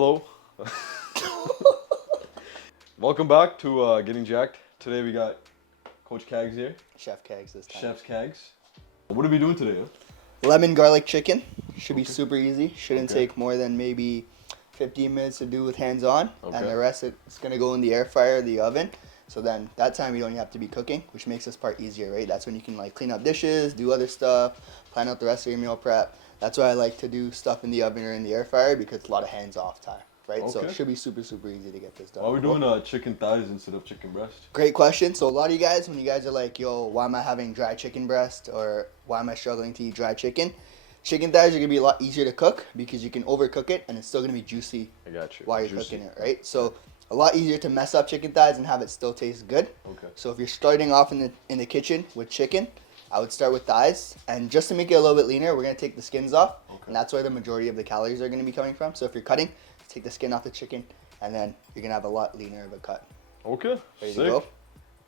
Hello. Welcome back to Getting Jacked. Today we got Coach Kags here. Chef Kags this time. Chef's Kags. What are we doing today? Lemon garlic chicken. Should be Okay. super easy. Shouldn't Okay. take more than maybe 15 minutes to do with hands on. Okay. And the rest it's going to go in the air fryer or the oven. So then that time you don't have to be cooking, which makes this part easier, right? That's when you can like clean up dishes, do other stuff, plan out the rest of your meal prep. That's why I like to do stuff in the oven or in the air fryer because it's a lot of hands off time, right? So Okay. it should be super easy to get this done. Why are we doing chicken thighs instead of chicken breast? Great question. So a lot of you guys, when you guys are like, yo, why am I having dry chicken breast or why am I struggling to eat dry chicken? Chicken thighs are going to be a lot easier to cook because you can overcook it and it's still going to be juicy I got you. while you're Juicy. cooking it, right? So a lot easier to mess up chicken thighs and have it still taste good. Okay. So if you're starting off in the kitchen with chicken, I would start with thighs. And just to make it a little bit leaner, we're going to take the skins off. Okay. And that's where the majority of the calories are going to be coming from. So if you're cutting, take the skin off the chicken and then you're going to have a lot leaner of a cut. Okay. Ready Sick. to go?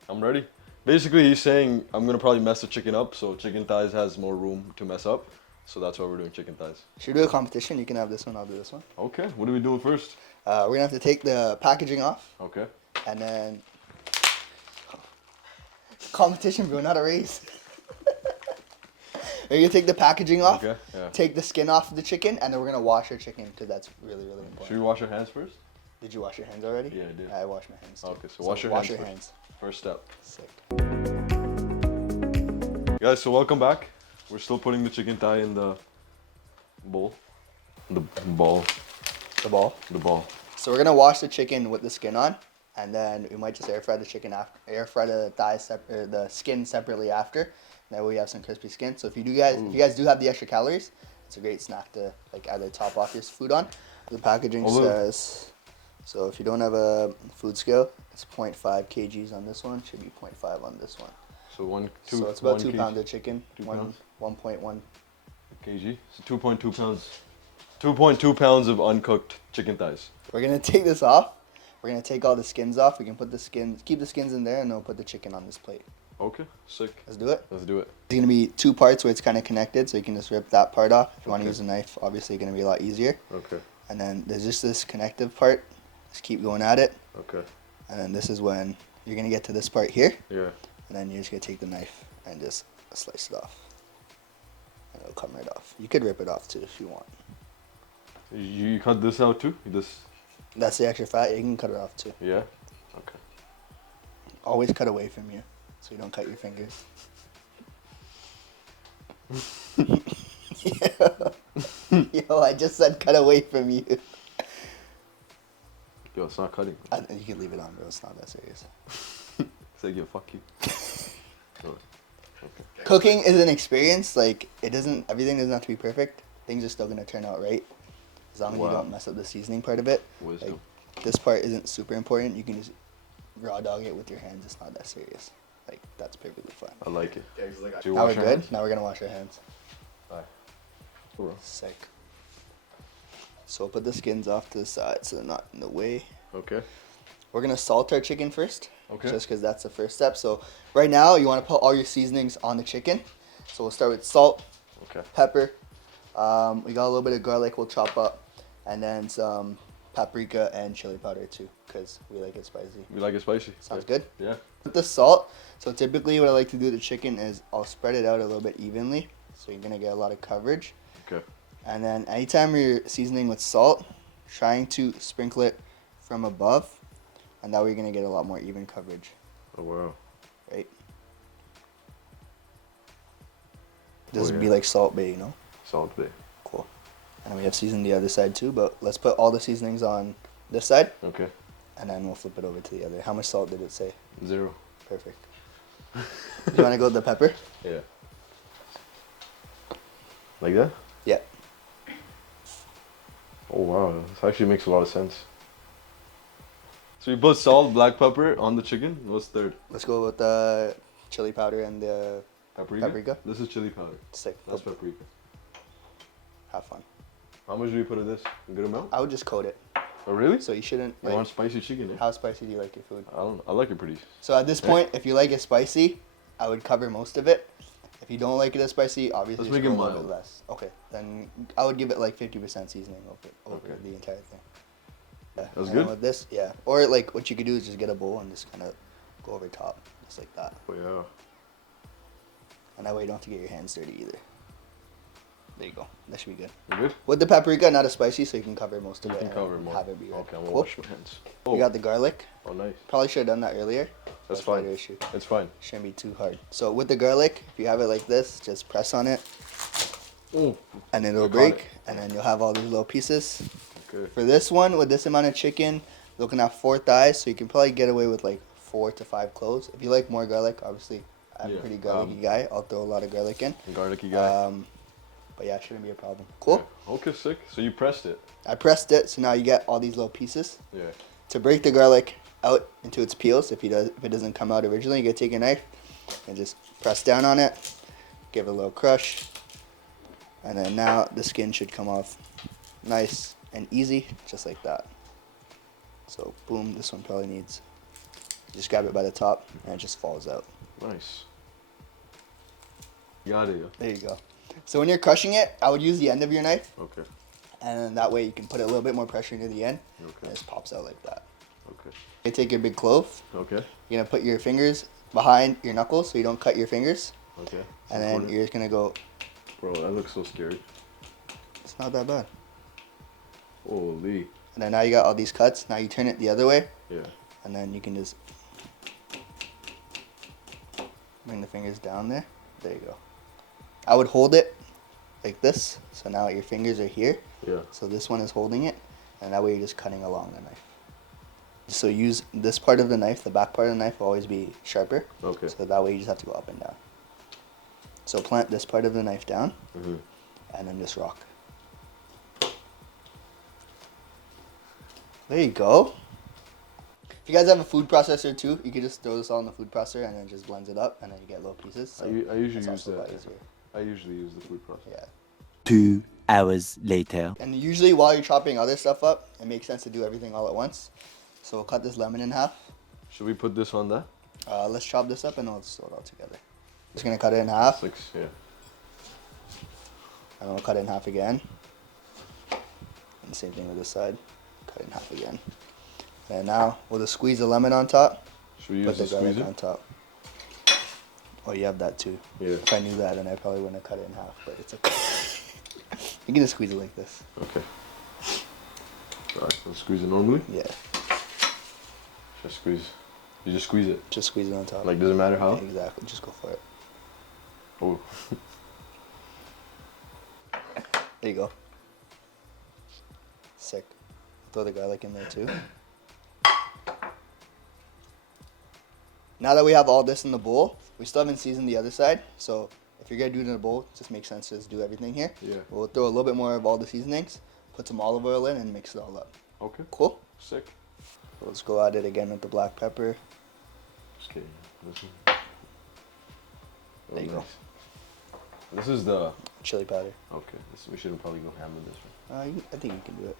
I'm ready. Basically, he's saying I'm gonna probably mess the chicken up, so chicken thighs has more room to mess up. So that's why we're doing chicken thighs. Should we do a competition? You can have this one, I'll do this one. Okay. What are we doing first? We're going to have to take the packaging off Okay. and then... Competition, bro, not a race. We're going to take the packaging off, Okay. Yeah. take the skin off the chicken, and then we're going to wash our chicken because that's really important. Should we wash our hands first? Did you wash your hands already? Yeah, I did. I washed my hands too. Okay, so wash your hands first. First step. Sick. Guys, so welcome back. We're still putting the chicken thigh in the bowl. The ball. The ball. The ball. So we're going to wash the chicken with the skin on, and then we might just air fry the chicken after, air fry the thighs the skin separately after. That way we have some crispy skin. So if you guys do have the extra calories, it's a great snack to like either top off your food on. The packaging says, so if you don't have a food scale, it's 0.5 kgs on this one. Should be 0.5 on this one. So So it's about 2 kg, pounds of chicken. 2 pounds? 1.1. kg. So 2.2 pounds. 2.2 pounds of uncooked chicken thighs. We're gonna take this off. We're gonna take all the skins off. We can put the skins, keep the skins in there, and then we'll put the chicken on this plate. Okay, sick. Let's do it. Let's do it. It's gonna be 2 parts where it's kind of connected, so you can just rip that part off. If you want to Okay. use a knife, obviously gonna be a lot easier. Okay. And then there's just this connective part. Just keep going at it. Okay. And then this is when you're gonna get to this part here, Yeah. and then you're just gonna take the knife and just slice it off. And it'll come right off. You could rip it off too if you want. You cut this out too? This. That's the extra fat. You can cut it off too. Yeah. Okay. Always cut away from you, so you don't cut your fingers. Yo, I just said cut away from you. Yo, it's not cutting. You can leave it on, bro. It's not that serious. Say yo, fuck you. Oh, okay. Cooking is an experience. Like everything doesn't have to be perfect. Things are still gonna turn out right, as long as you Wow. don't mess up the seasoning part of it. Wisdom. Like, this part isn't super important. You can just raw dog it with your hands. It's not that serious. Like that's perfectly fine. I like it. Do you Now wash we're your good. hands? Now we're gonna wash our hands. Bye. Bro. Sick. So we'll put the skins off to the side so they're not in the way. Okay. We're gonna salt our chicken first. Okay. Just because that's the first step. So right now you want to put all your seasonings on the chicken. So we'll start with salt, Okay. pepper. We got a little bit of garlic we'll chop up, and then some paprika and chili powder too, because we like it spicy. You like it spicy? Sounds Yeah. good. Yeah. With the salt, so typically what I like to do with the chicken is I'll spread it out a little bit evenly, so you're gonna get a lot of coverage. Okay. And then anytime you're seasoning with salt, trying to sprinkle it from above, and that way you're gonna get a lot more even coverage, Oh wow. right? This Oh, would be yeah. like Salt Bay, you know? Salt Bay. Cool. And we have seasoned the other side too, but let's put all the seasonings on this side, Okay. and then we'll flip it over to the other. How much salt did it say? 0. Perfect. Do you want to go with the pepper? Yeah. Like that? Yeah. Oh wow, this actually makes a lot of sense. So you put salt, black pepper on the chicken. What's third? Let's go with the chili powder and the Paprika? Paprika. This is chili powder. stick. That's paprika. Have fun. How much do you put of this? A good amount? I would just coat it. Oh really? So you shouldn't, You like, want spicy chicken, eh? how spicy do you like your food? I don't know. I like it pretty. So at this point, if you like it spicy, I would cover most of it. If you don't like it as spicy, obviously Let's just make go it a little bit mild. less. Okay, then I would give it like 50% seasoning over Okay. the entire thing. Yeah. That was And then good? with this, yeah. Or like what you could do is just get a bowl and just kind of go over top, just like that. Oh, yeah. And that way you don't have to get your hands dirty either. There you go. That should be good. You good? With the paprika, not as spicy, so you can cover most of You it. can and cover it more. Have it be right. Okay, I'm gonna Cool. wash my hands. You got the garlic. Oh, nice. Probably should have done that earlier. That's a fine. later issue. It's fine. Shouldn't be too hard. So with the garlic, if you have it like this, just press on it, Oh. and it'll I got break, it. and then you'll have all these little pieces. Okay. For this one, with this amount of chicken, looking at 4 thighs, so you can probably get away with like 4 to 5 cloves. If you like more garlic, obviously, I'm a Yeah, pretty garlicky guy. I'll throw a lot of garlic in. Garlicky guy. But yeah, it shouldn't be a problem. Cool. Yeah. Okay, sick. So you pressed it. I pressed it, so now you get all these little pieces. Yeah. To break the garlic out into its peels, if it doesn't come out originally, you gotta take your knife and just press down on it, give it a little crush, and then now the skin should come off nice and easy, just like that. So boom, this one probably needs, just grab it by the top and it just falls out. Nice. Got it. Yeah. There you go. So when you're crushing it, I would use the end of your knife, Okay. and then that way you can put a little bit more pressure near the end, Okay. and it just pops out like that. Okay. You take your big clove, Okay. you're gonna put your fingers behind your knuckles so you don't cut your fingers, Okay. and then you're just gonna go. Bro, that looks so scary. It's not that bad. Holy. And then now you got all these cuts. Now you turn it the other way, Yeah. and then you can just bring the fingers down there. There you go. I would hold it like this. So now your fingers are here. Yeah. So this one is holding it, and that way you're just cutting along the knife. So use this part of the knife. The back part of the knife will always be sharper. Okay. So that way you just have to go up and down. So plant this part of the knife down, Mhm. and then just rock. There you go. If you guys have a food processor too, you can just throw this all in the food processor and then just blends it up, and then you get little pieces. So I usually that's use also a lot that. easier. I usually use the food processor. Yeah. 2 hours later. And usually while you're chopping other stuff up, it makes sense to do everything all at once. So we'll cut this lemon in half. Should we put this on that? Let's chop this up and then let's throw it all together. Just gonna cut it in half, 6. Yeah. and then we'll cut it in half again. And same thing with this side. Cut it in half again. And now we'll just squeeze the lemon on top. Should we Put use the the garlic squeezer? on top. Oh, you have that too. Yeah. If I knew that, then I probably wouldn't have cut it in half, but it's okay. You can just squeeze it like this. Okay. Alright, let's squeeze it normally. Yeah, Just squeeze. You just squeeze it. just squeeze it on top. Like, doesn't matter how? Yeah, exactly, just go for it. Oh. There you go. Sick. Throw the garlic in there too. Now that we have all this in the bowl, we still haven't seasoned the other side. So if you're gonna do it in a bowl, it just makes sense to just do everything here. Yeah. We'll throw a little bit more of all the seasonings, put some olive oil in, and mix it all up. Okay. Cool. Sick. So let's go at it again with the black pepper. Just kidding. Listen. Oh, There you go. This is the. Chili powder. Okay. We shouldn't probably go ham with this one. I think you can do it.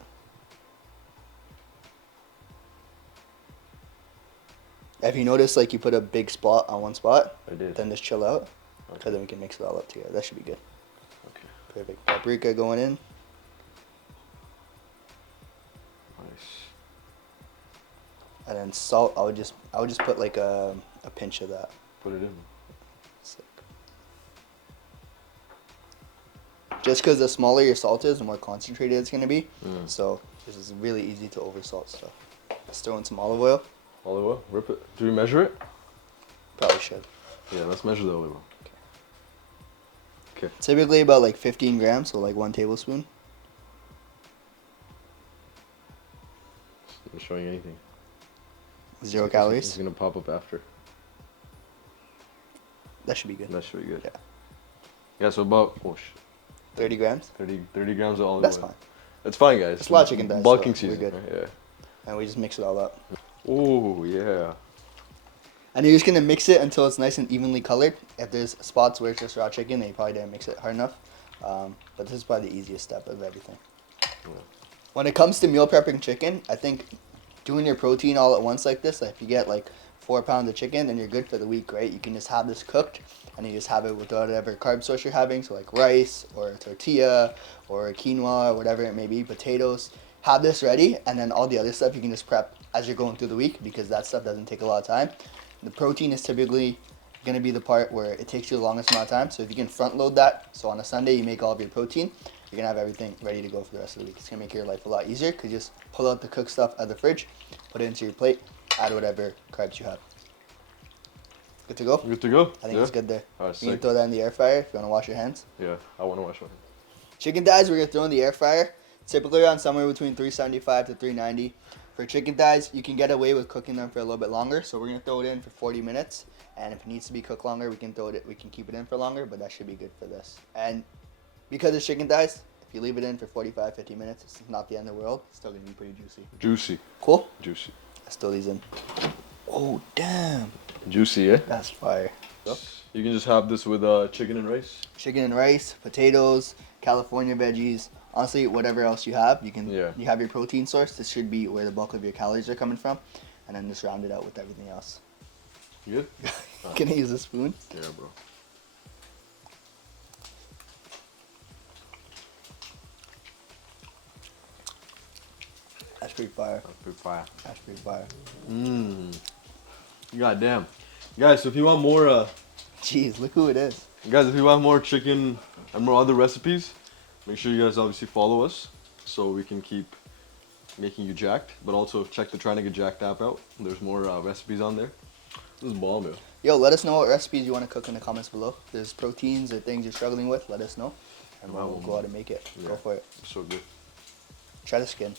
If you notice, like you put a big spot on one spot, I did. then just chill out, because Okay. then we can mix it all up together. That should be good. Okay. Perfect. Paprika going in. Nice. And then salt, I would just put like a pinch of that. Put it in. Sick. Just because the smaller your salt is, the more concentrated it's gonna be. Mm. So this is really easy to oversalt stuff. Let's throw in some olive oil. Olive oil. Rip it. Do we measure it? Probably should. Yeah. Let's measure the olive oil. Okay. Typically about like 15 grams, so like 1 tablespoon. It's not showing anything. 0 It's calories. gonna pop up after. That should be good. That should be good. Yeah. Yeah. So about 30 grams. 30 grams of olive That's oil. fine. It's fine, guys. It's a lot of chicken thighs, Bulking so we're season. good. Right? And we just mix it all up. Yeah. Oh yeah. And you're just gonna mix it until it's nice and evenly colored. If there's spots where it's just raw chicken, then you probably didn't mix it hard enough. But this is probably the easiest step of everything. Yeah. When it comes to meal prepping chicken, I think doing your protein all at once like this, like if you get like 4 pounds of chicken, then you're good for the week, right? You can just have this cooked, and you just have it with whatever carb source you're having, so like rice or tortilla or quinoa or whatever it may be, potatoes. have this ready, and then all the other stuff you can just prep as you're going through the week, because that stuff doesn't take a lot of time. The protein is typically going to be the part where it takes you the longest amount of time. So if you can front load that, so on a Sunday you make all of your protein, you're going to have everything ready to go for the rest of the week. It's going to make your life a lot easier, because you just pull out the cooked stuff out of the fridge, put it into your plate, add whatever carbs you have. Good to go? Good to go. I think it's good there. Alright, You can sick. throw that in the air fryer if you want to wash your hands. Yeah, I want to wash my hands. Chicken thighs, we're going to throw in the air fryer. Typically around somewhere between 375 to 390. For chicken thighs, you can get away with cooking them for a little bit longer. So we're going to throw it in for 40 minutes. And if it needs to be cooked longer, we can keep it in for longer, but that should be good for this. And because it's chicken thighs, if you leave it in for 45, 50 minutes, it's not the end of the world. It's still going to be pretty juicy. Juicy. Cool? Juicy. Let's throw these in. Oh, damn. Juicy, yeah? That's fire. You can just have this with chicken and rice. Chicken and rice, potatoes, California veggies. Honestly, whatever else you have, you can. Yeah. You have your protein source. This should be where the bulk of your calories are coming from, and then just round it out with everything else. You good? Can I use a spoon? Yeah, bro. That's pretty fire. That's pretty fire. That's pretty fire. Mmm. Goddamn. Guys, so if you want more, Jeez, look who it is. guys, if you want more chicken and more other recipes, make sure you guys obviously follow us so we can keep making you jacked. But also check the Trynagetjacked app out. There's more recipes on there. This is bomb, yo. Yo, let us know what recipes you want to cook in the comments below. If there's proteins or things you're struggling with, let us know, and we'll go out and make it. Yeah. Go for it. So good. Try the skin.